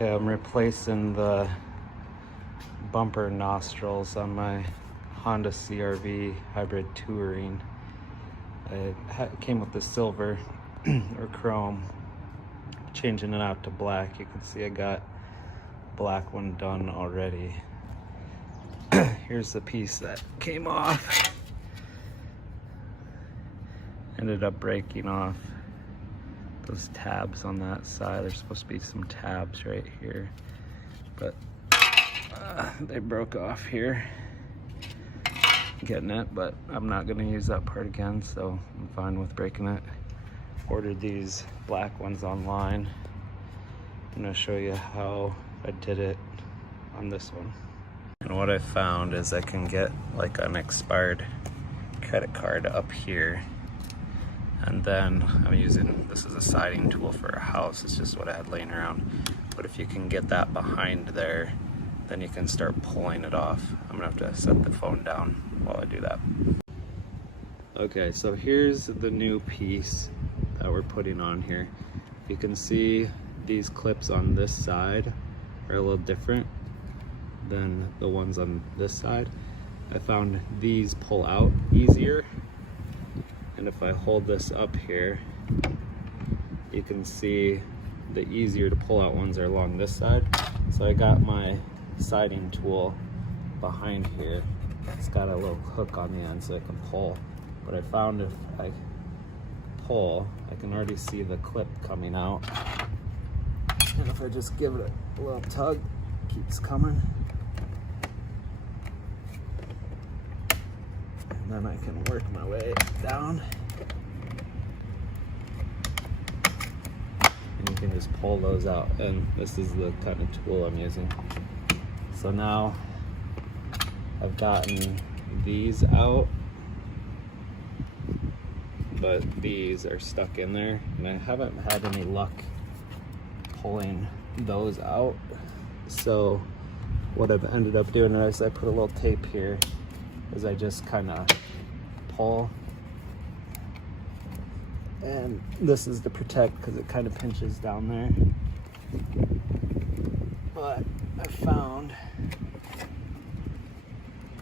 Okay, I'm replacing the bumper nostrils on my Honda CR-V Hybrid Touring. It came with the silver or chrome. Changing it out to black. You can see I got black one done already. Here's the piece that came off. Ended up breaking off those tabs on that side. There's supposed to be some tabs right here, but they broke off here. Getting it, but I'm not gonna use that part again, so I'm fine with breaking it. Ordered these black ones online. I'm gonna show you how I did it on this one. And what I found is I can get like an expired credit card up here, and then I'm using, this is a siding tool for a house, it's just what I had laying around. But if you can get that behind there, then you can start pulling it off. I'm gonna have to set the phone down while I do that. Okay, so here's the new piece that we're putting on here. You can see these clips on this side are a little different than the ones on this side. I found these pull out easier. And if I hold this up here, you can see the easier to pull out ones are along this side. So I got my siding tool behind here. It's got a little hook on the end so I can pull. But I found if I pull, I can already see the clip coming out. And if I just give it a little tug, it keeps coming. And then I can work my way down. And you can just pull those out. And this is the kind of tool I'm using. So now I've gotten these out, but these are stuck in there. And I haven't had any luck pulling those out. So what I've ended up doing is I put a little tape here, is I just kind of pull, and this is to protect because it kind of pinches down there. But I found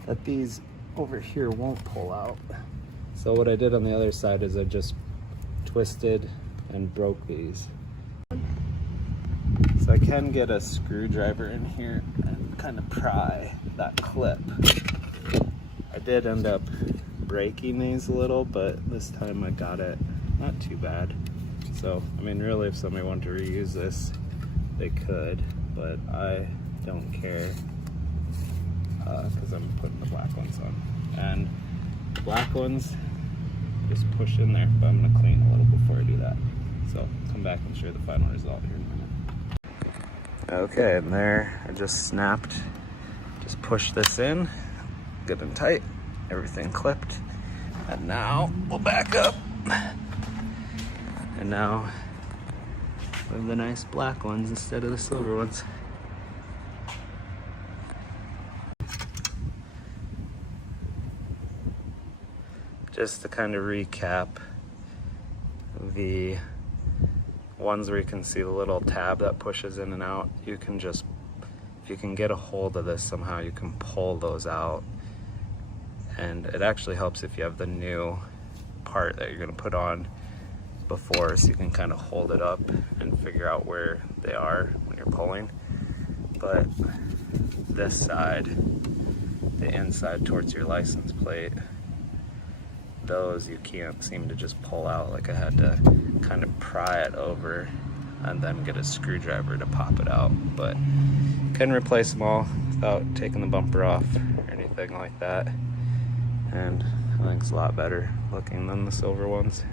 that these over here won't pull out. So what I did on the other side is I just twisted and broke these. So I can get a screwdriver in here and kind of pry that clip. I did end up breaking these a little, but this time I got it not too bad. So, I mean, really, if somebody wanted to reuse this, they could, but I don't care because I'm putting the black ones on. And the black ones, just push in there, but I'm gonna clean a little before I do that. So, come back and share the final result here in a minute. Okay, and there, I just snapped, just push this in, good and tight, everything clipped. And now we'll back up. And now we have the nice black ones instead of the silver ones. Just to kind of recap, the ones where you can see the little tab that pushes in and out, you can just, if you can get a hold of this somehow, you can pull those out. And it actually helps if you have the new part that you're gonna put on before, so you can kind of hold it up and figure out where they are when you're pulling. But this side, the inside towards your license plate, those you can't seem to just pull out. Like I had to kind of pry it over and then get a screwdriver to pop it out. But you can replace them all without taking the bumper off or anything like that. And I think it's a lot better looking than the silver ones.